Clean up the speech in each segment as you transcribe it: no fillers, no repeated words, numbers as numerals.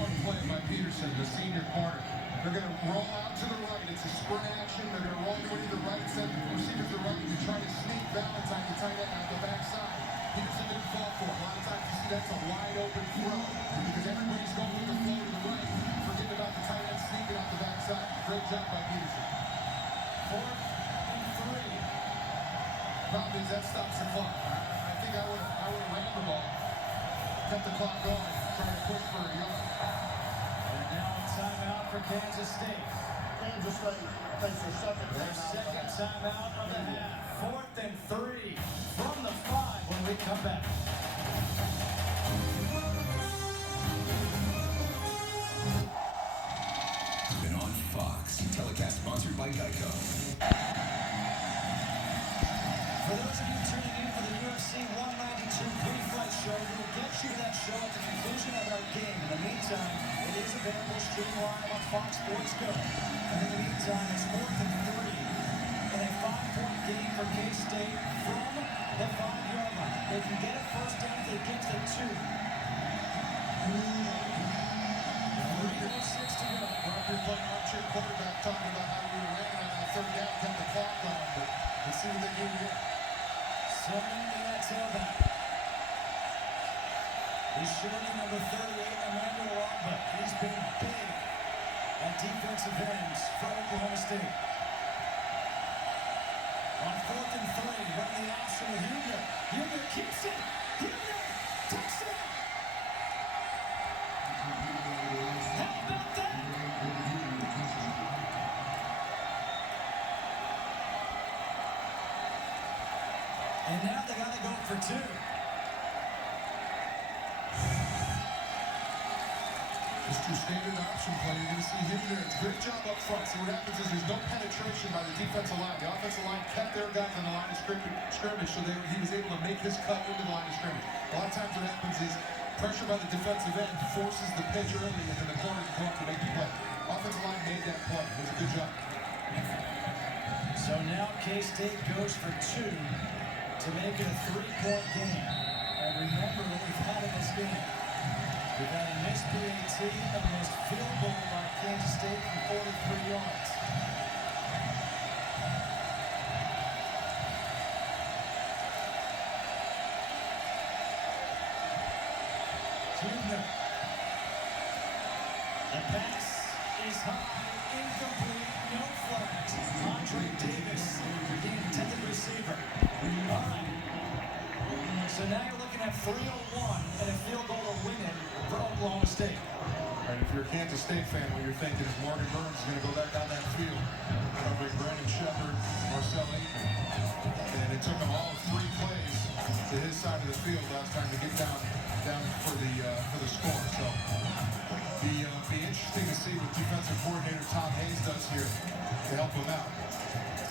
smart play by Peterson, the senior corner. They're going to roll out to the right. It's a sprint action. They're going to roll to the right, send the receiver to the right, and try to sneak Valentine, the tight end, out the backside. Peterson didn't fall for it. A lot of times you see that's a wide open throw because everybody's going with the flow to the right, forgetting about the tight end sneaking out the backside. Great job by Peterson. 4th and 3. Problem is that stops the clock. I think I would have ran the ball, kept the clock going, trying to push for a yard. And now a timeout for Kansas State. Kansas State takes their second timeout of the half. 4th and 3 from the 5 when we come back. Been on Fox. Telecast sponsored by Geico. For those of you tuning in for the UFC 192 pre-fight show, we'll get you that show at the conclusion of our game. In the meantime, it is available stream live on Fox Sports Go. And in the meantime, it's 4th and 3 in a 5-point game for K-State from the 5-yard line. They can get a first down if they get to 2. 3:06 to go. You're playing armchair quarterback, talking about how we were ran on that 3rd down, kept the clock going, but let's see what they do here. Someone in that tailback. He's shorty number 38, Emmanuel Ogba. He's been big at defensive ends for Oklahoma State. On 4th and 3, run the option with Huger. Huger keeps it. Huger, touchdown. How about that? And now they got to go for 2. Just your standard option play. You're going to see him there. It's a great job up front. So what happens is there's no penetration by the defensive line. The offensive line kept their guys on the line of scrimmage, so he was able to make his cut into the line of scrimmage. A lot of times what happens is pressure by the defensive end forces the pitch early, and then the corner can go up to make the play. Offensive line made that play. It was a good job. So now K-State goes for 2 to make it a 3-point game. And remember what we've had in this game. We've had a missed PAT, a missed field goal by Kansas State from 43 yards. Huber. The pass is high, incomplete, no flags. Andre Davis, the intended receiver. All right. So now you're looking at 3-01 and a field goal to win it for Oklahoma State. Right, if you're a Kansas State fan, what you're thinking is Morgan Burns is going to go back down that field, covering Brandon Shepard, Marcel Aitman. And it took him all 3 plays to his side of the field last time to get down for the score. So be interesting to see what defensive coordinator Tom Hayes does here to help him out.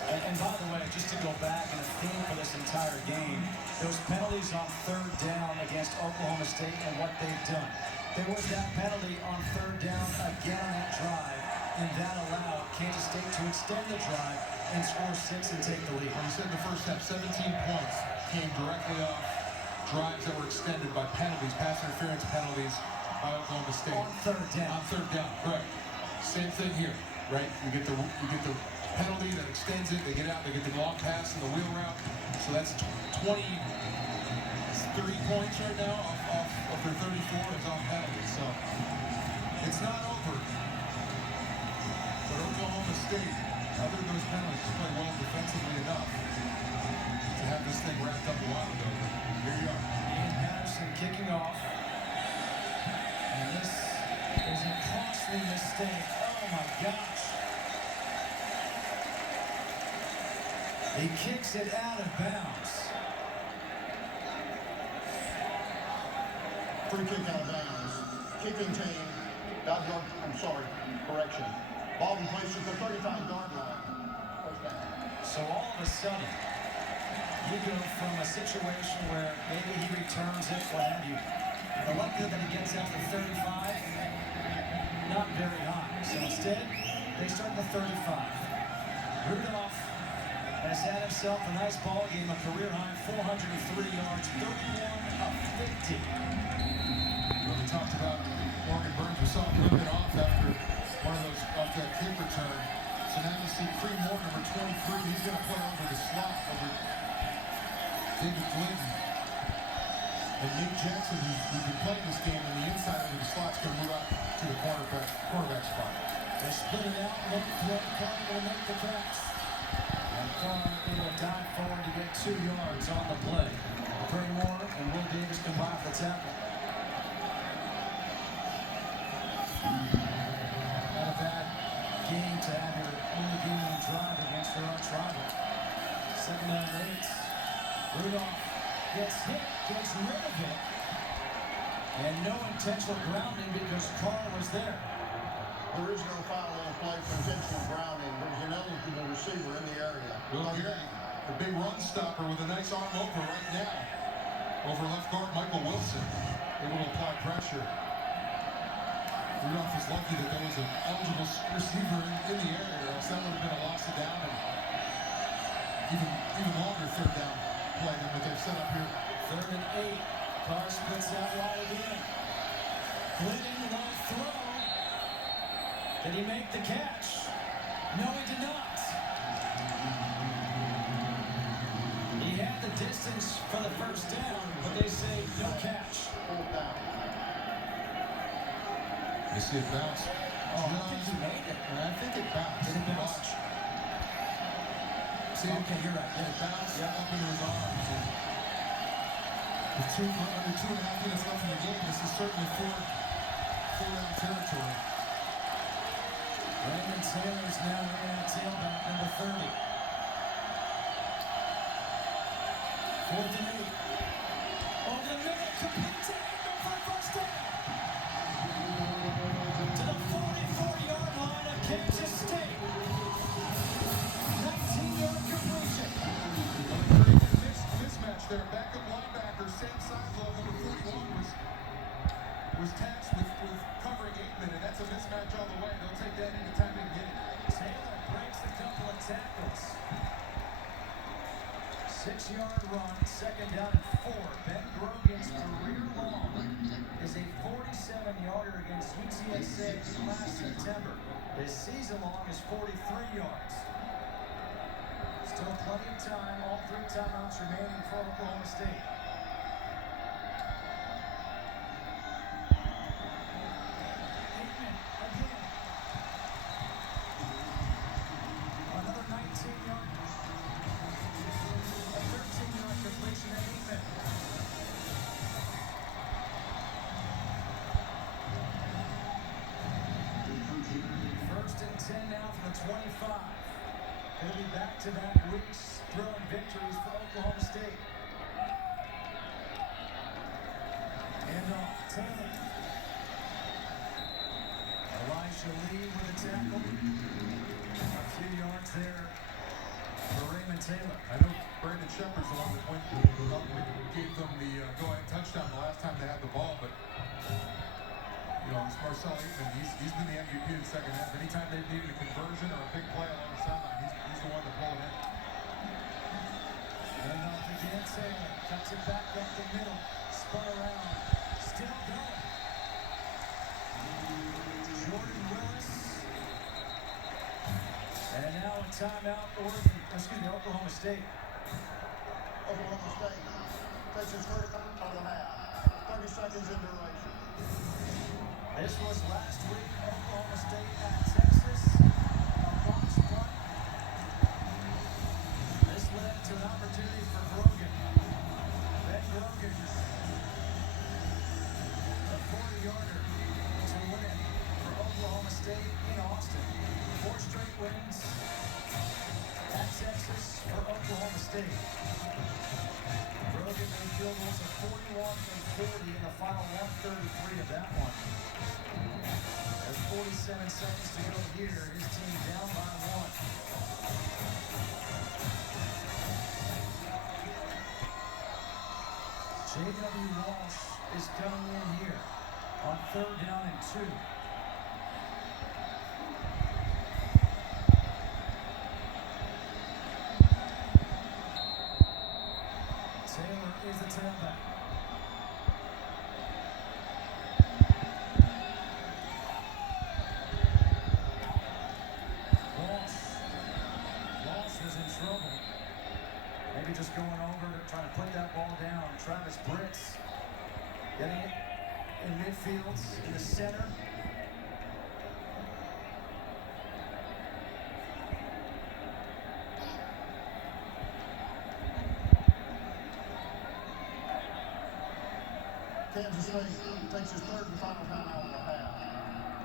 And by the way, just to go back and a theme for this entire game, those penalties on 3rd down against Oklahoma State and what they've done. There was that penalty on 3rd down again on that drive, and that allowed Kansas State to extend the drive and score 6 and take the lead. When you said in the first half, 17 points came directly off drives that were extended by penalties, pass interference penalties by Oklahoma State. On 3rd down. On 3rd down, correct. Same thing here, right? You get the penalty that extends it. They get out. They get the long pass and the wheel route. So that's 30 points right now off their 34 is on penalties. So it's not over. But Oklahoma State, other than those penalties, has played well defensively enough to have this thing wrapped up a while ago. Here you are. Ian Patterson kicking off. And this is a costly mistake. Oh my gosh. He kicks it out of bounds. Free kick out of bounds. Kicking team, correction. Ball in place at the 35-yard line. First down. So all of a sudden, you go from a situation where maybe he returns it, what have you. The likelihood that he gets out to 35, not very high. So instead, they start the 35. Rudolph has had himself a nice ball game, a career-high 403 yards, 31 of 50. Well, we talked about Morgan Burns. We saw flipped it off after one of those off that kick return. So now you see Cree Moore, number 23. He's going to play over the slot over David Glidden. And Nate Jackson, who's been playing this game on the inside over the slot, is going to move up to the quarterback spot. They split it out, look throw, Carr will make the catch. And Carr able to dive forward to get 2 yards on the play. Cree Moore and Will Davis combine for the tackle. Not a bad game to have your only game-winning drive against their arch rival. 2nd down and 8. Rudolph gets hit, gets rid of it. And no intentional grounding because Carr was there. There is no foul on the play for intentional grounding. There's an eligible receiver in the area. Well, here, the big run stopper with a nice arm over right now. Over left guard Michael Wilson, able to apply pressure. Rudolph was lucky that there was an eligible receiver in the area, else that would have been a loss of down and even longer 3rd down play than what they've set up here. 3rd and 8. Carr splits out wide again. Glidden, low throw. Did he make the catch? No, he did not. He had the distance for the 1st down, but they say no catch. You see it bounce. Oh, I think he made it. And I think it bounced. Did it bounce? See, okay, you're right. Yeah, it bounced up into his arms. And with under 2.5 minutes left in the game, this is certainly four-down territory. Raymond Taylor is now in at tailback, number 30. 4th and 8. Over the middle, complete to Ingram for a 1st down. To the 44-yard line of Kansas State. 19-yard completion. Mismatch there. Backup linebacker, same size level, number 41 was tasked with covering Aikman, and that's a mismatch all the way. They'll take that anytime they can get it. Taylor breaks a couple of tackles. 6-yard run, 2nd down and 4. Ben Grogan's career long is a 47-yarder against UTSA last September. His season long is 43 yards. Still plenty of time, all 3 timeouts remaining for Oklahoma State. Aikman again. Another 19-yard. A 13-yard completion at Aikman. First and 10 now from the 25. It'll be back-to-back weeks throwing victories for Oklahoma State. And Taylor. Elijah Lee with a tackle. A few yards there for Raymond Taylor. I know Brandon Shepard's the one that gave them the go-ahead touchdown the last time they had the ball, but you know, it's Marcel Aikman. He's been the MVP of the 2nd half. Anytime they've needed a conversion or a big play along the sideline, he's the one to pull it in. And off again, Taylor cuts it back up the middle, spun around, still going. Jordan Willis. And now a timeout, Oklahoma State. Oklahoma State takes its first out of the half. 30 seconds in duration. This was last week, Oklahoma State at Texas. A box punt. This led to an opportunity for Grogan. Ben Grogan, a 40-yarder to win for Oklahoma State in Austin. 4 straight wins at Texas for Oklahoma State. Grogan made field goals of 41 and 40 in the final 133 of that one. There's 47 seconds to go here. His team down by 1. J.W. Walsh is coming in here on 3rd down and 2. Taylor is the tailback. Getting it in midfield, in the center. Kansas State takes his third and final timeout of the half.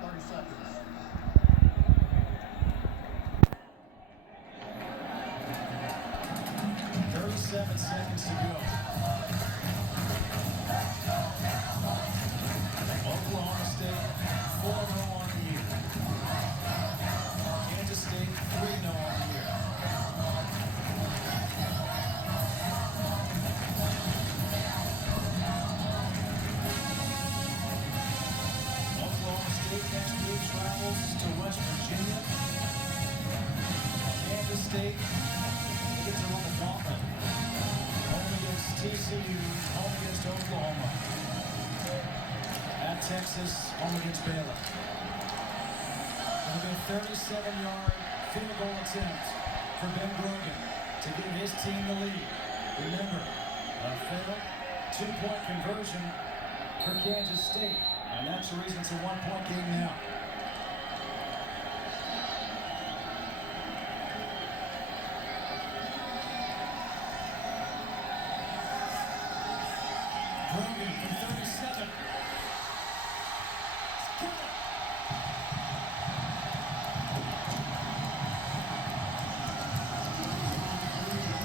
30 seconds. Seconds to go. Oklahoma State 4-0 on the year. Kansas State 3-0 on the year. Oklahoma State next week travels to West Virginia. Kansas State gets to run the gauntlet. Home against TCU, home against Oklahoma. At Texas, home against Baylor. It'll be a 37-yard field goal attempt for Ben Grogan to give his team the lead. Remember, a failed two-point conversion for Kansas State. And that's the reason it's a one-point game now. Grogan from 37.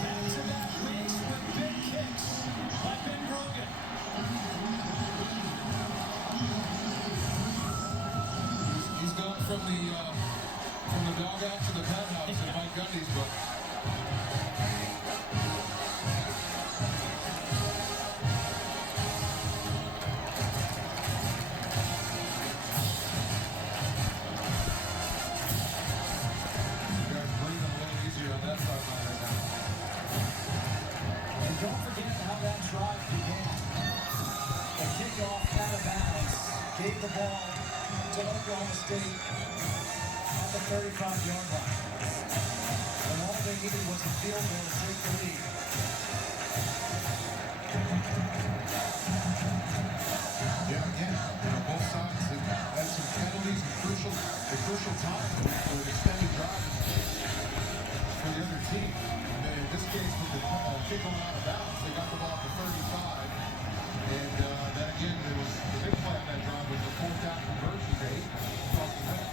Back-to-back weeks with big kicks by Ben Grogan. He's gone from the dugout to the penthouse in Mike Gundy's book. Don't forget how that drive began. The kickoff out of bounds gave the ball to Oklahoma State at the 35-yard line. And all they needed was a field goal to take the lead. Yeah, again, both sides have had some penalties and crucial time for an extended drive for the other team. In this case, with the kick going out of bounds, they got the ball at the 35. And then again, there was the big play on that drive was the fourth down conversion to 8 across the middle.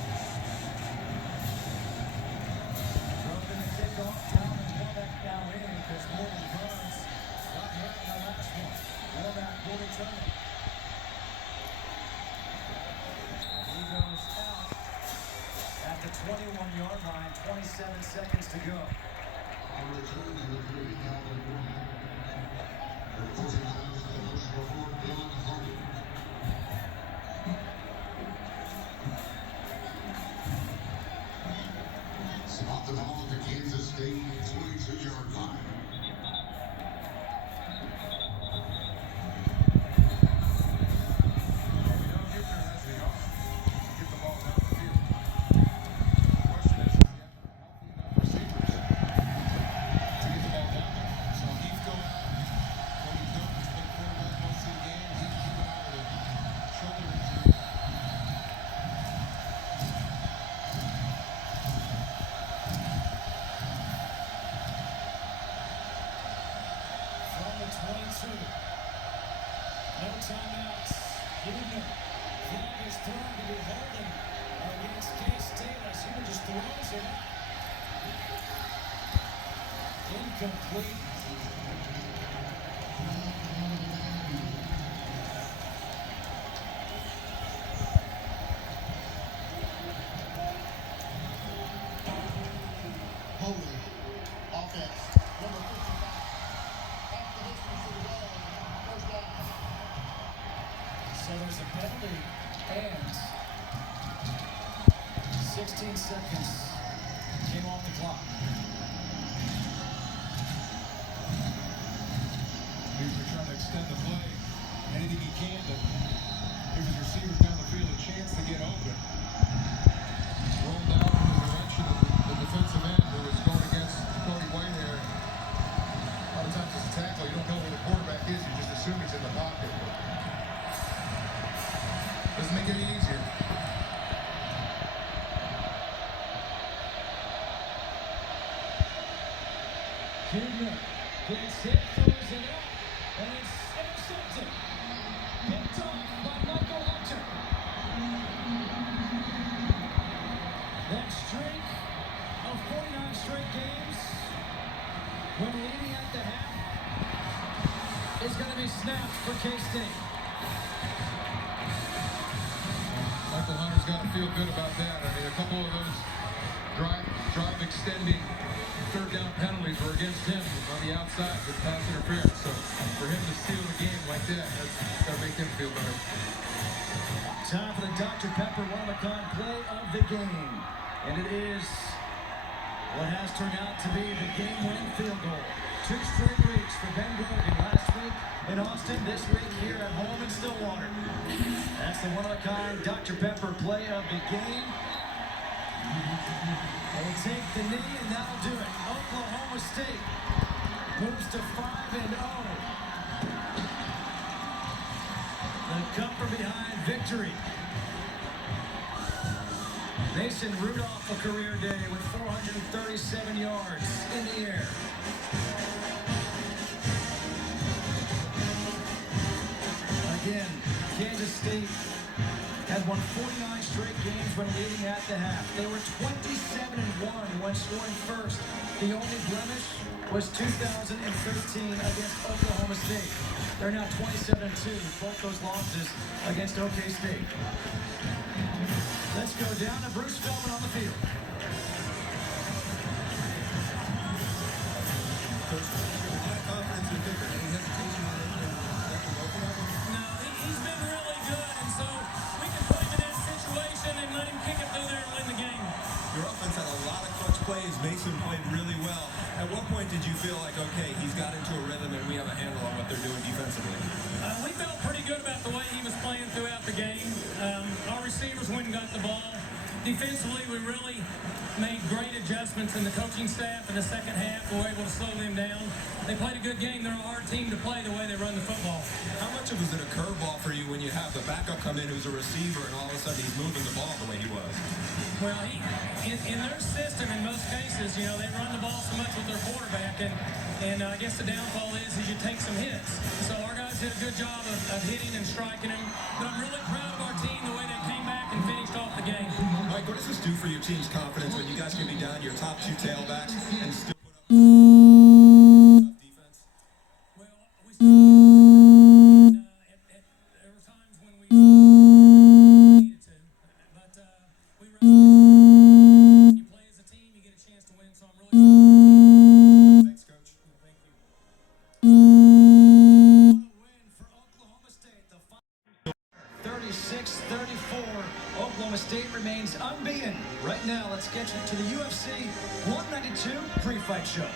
Broken the kickoff, down and Warmack now in because Morgan Burns got hurt in the last one. Warmack will return. He goes out at the 21-yard line, 27 seconds to go. Spot the ball at the Kansas State 22-yard line. We don't get there as they are. Get the ball down the field. The question is, do you have healthy enough receivers to get the ball down there? So Heath going out. Cody Copeland's played quarterback most of the game. Heath keeping out with a shoulder injury. From the 22. No timeouts. Gibson. Flag is thrown to be holding against K-State as he just throws it up. Incomplete. Holding. Offense. Number 55. Half the distance to the goal. First down. So there's a penalty and 16 seconds came off the clock. He's trying to extend the play. Anything he can to give his receivers down the field a chance to get open. Roll down in the direction of the defensive end who is going against Cody Whitehair. A lot of times as a tackle, you don't know where the quarterback is. You just assume he's in the pocket. make it any easier. Junior gets hit, throws it up, and it's intercepted. Picked off by Michael Hunter. That streak of 49 straight games, when leading at the half, is going to be snapped for K-State. Michael Hunter's got to feel good about that. I mean, a couple of those drive extending third down penalties were against him on the outside with pass interference. So for him to steal the game like that, that's got to make him feel better. Time for the Dr. Pepper one-of-a-kind play of the game. And it is what has turned out to be the game-winning field goal. 2 straight weeks for Ben Grogan last week in Austin, this week here at home in Stillwater. That's the one-of-a-kind Dr. Pepper play of the game. They'll take the knee, and that'll do it. Oklahoma State moves to 5-0. The come from behind victory. Mason Rudolph, a career day with 437 yards in the air. Again, Kansas State had won 49 straight games when leading at the half. They were 27-1 when scoring first. The only blemish was 2013 against Oklahoma State. They're now 27-2, both those losses against OK State. Let's go down to Bruce Feldman on the field. Coach, what kind of confidence do you think? Any hesitation on anything after working on him? No, he's been really good, and so we can put him in that situation and let him kick it through there and win the game. Your offense had a lot of clutch plays. Mason played really well. At what point did you feel like, okay, he's got into a rhythm and we have a handle on what they're doing defensively? We felt pretty good about the way he was playing throughout the game. Our receivers went and got the ball. Defensively, we really made great adjustments in the coaching staff in the second half. We were able to slow them down. They played a good game. They're a hard team to play the way they run the football. How much of it was it a curveball for you when you have the backup come in who's a receiver and all of a sudden he's moving the ball the way he was? Well, in their system, in most cases, you know, they run the ball so much with their quarterback, and I guess the downfall is you take some hits. So our guys did a good job of hitting and striking him. But I'm really proud of our team, the way they came back and finished off the game. Mike, what does this do for your team's confidence when you guys can be down your top 2 tailbacks and still put up tough defense? Well, we still and there were times when we needed to, but we were. You play as a team, you get a chance to win. So I'm really proud of our team. Thanks, Coach. Thank you. Win for Oklahoma State. The 36-34. Oklahoma State remains unbeaten. Right now, let's get you to the UFC 192 pre-fight show.